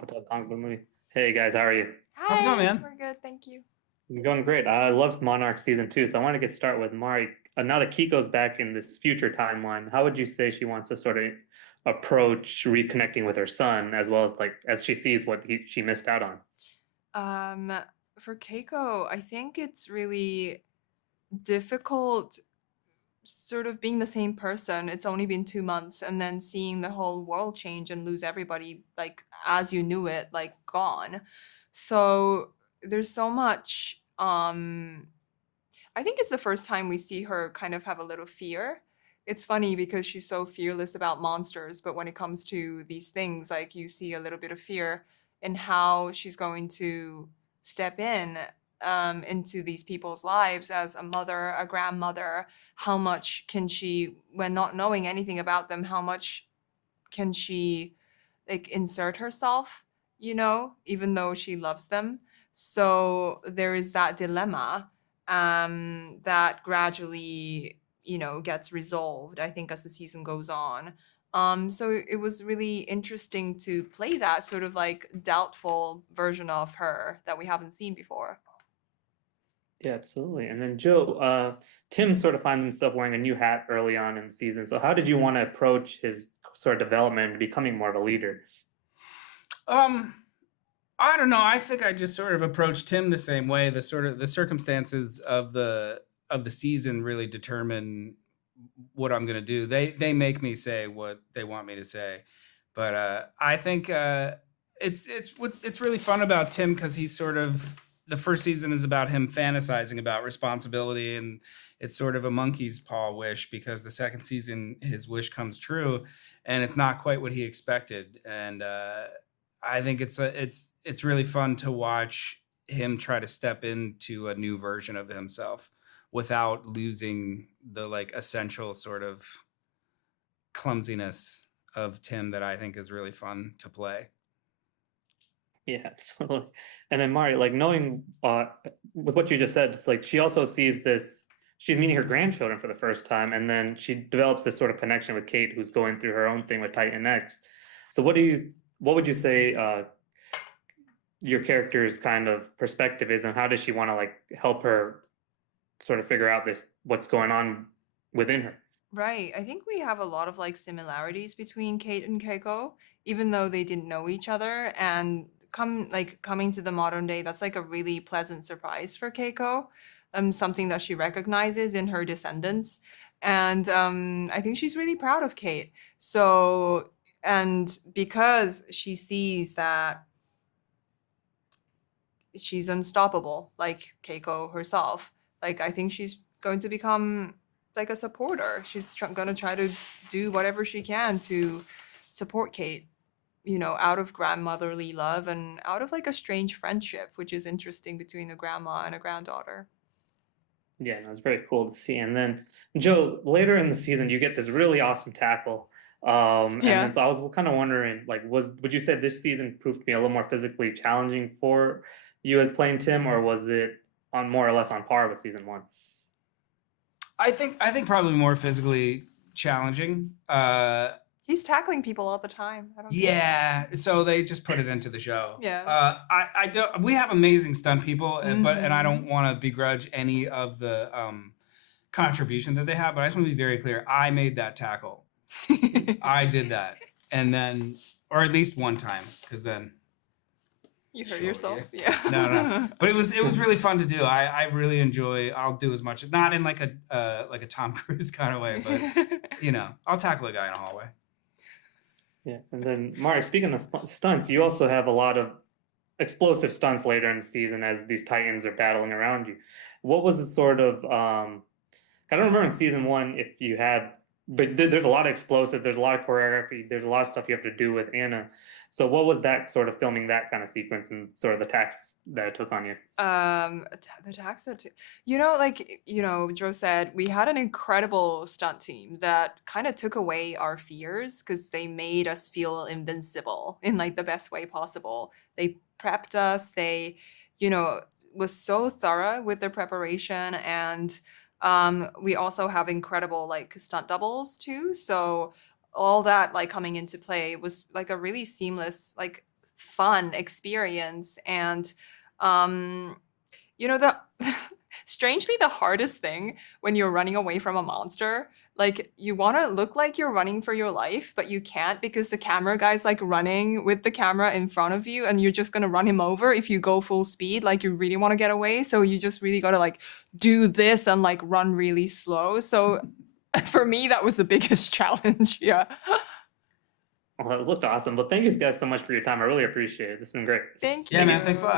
Rohan comic book movie. Hey guys, how are you? How's it going, Hi, man? we're good, thank you. I'm going great. I loved Monarch season two, so I want to get started with Mari. Now that Kiko's back in this future timeline, how would you say she wants to sort of approach reconnecting with her son, as well as like as she sees what she missed out on? Um, for Keiko, I think it's really difficult sort of being the same person. It's only been 2 months, and then seeing the whole world change and lose everybody like as you knew it, like gone. So there's so much I think it's the first time we see her kind of have a little fear. It's funny because she's so fearless about monsters, but when it comes to these things, like you see a little bit of fear in how she's going to step in into these people's lives as a mother, a grandmother. How much can she, when not knowing anything about them, how much can she like insert herself, even though she loves them? So there is that dilemma that gradually, gets resolved, I think, as the season goes on. So it was really interesting to play that sort of like doubtful version of her that we haven't seen before. Yeah, absolutely. And then Joe, Tim sort of finds himself wearing a new hat early on in the season. So how did you want to approach his sort of development and becoming more of a leader? Um, I don't know. I think I just sort of approached him the same way. The sort of the circumstances of the season really determine what I'm gonna do. They make me say what they want me to say, but I think it's really fun about Tim because he's sort of the first season is about him fantasizing about responsibility, and it's sort of a monkey's paw wish because the second season his wish comes true, and it's not quite what he expected, and I think it's really fun to watch him try to step into a new version of himself without losing the like essential sort of clumsiness of Tim that I think is really fun to play. Yeah, absolutely. And then Mari, like knowing with what you just said, it's like she also sees this, she's meeting her grandchildren for the first time, and then she develops this sort of connection with Kate, who's going through her own thing with Titan X. So what would you say your character's kind of perspective is, and how does she want to like help her sort of figure out this what's going on within her? Right. I think we have a lot of like similarities between Kate and Keiko, even though they didn't know each other. And coming to the modern day, that's like a really pleasant surprise for Keiko. Something that she recognizes in her descendants. And I think she's really proud of Kate. So, and because she sees that she's unstoppable, like Keiko herself. Like I think she's going to become like a supporter. She's gonna try to do whatever she can to support Kate, out of grandmotherly love and out of like a strange friendship, which is interesting between a grandma and a granddaughter. Yeah, no, it's very cool to see. And then Joe, later in the season, you get this really awesome tackle. And then Yeah. so I was kind of wondering, like, would you say this season proved to be a little more physically challenging for you as playing Tim, or was it on more or less on par with season one? I think probably more physically challenging. He's tackling people all the time. I don't get it. Yeah, so they just put it into the show. Yeah. I don't. We have amazing stunt people, and I don't Mm-hmm. want to begrudge any of the contribution that they have. But I just want to be very clear. I made that tackle. I did that, and then, or at least one time, because then. You hurt Sure, yeah. yourself? Yeah. No. But it was really fun to do. I really enjoy. I'll do as much, not in like a Tom Cruise kind of way, but I'll tackle a guy in a hallway. Yeah, and then Mari, speaking of stunts, you also have a lot of explosive stunts later in the season as these Titans are battling around you. What was the sort of I don't remember in season one if you had, but there's a lot of explosive, there's a lot of choreography, there's a lot of stuff you have to do with Anna. So what was that sort of filming that kind of sequence and sort of the tax that it took on you? The tax that, Joe said, we had an incredible stunt team that kind of took away our fears because they made us feel invincible in like the best way possible. They prepped us. They, you know, was so thorough with their preparation, and we also have incredible like stunt doubles too. So all that like coming into play was like a really seamless like fun experience. And you know, the strangely the hardest thing when you're running away from a monster, like you want to look like you're running for your life, but you can't because the camera guy's like running with the camera in front of you, and you're just gonna run him over if you go full speed, like you really want to get away. So you just really gotta like do this and like run really slow. So for me, that was the biggest challenge. Yeah. Well, it looked awesome. But thank you guys so much for your time. I really appreciate it. This has been great. Thank you. Yeah, man. Thanks a lot.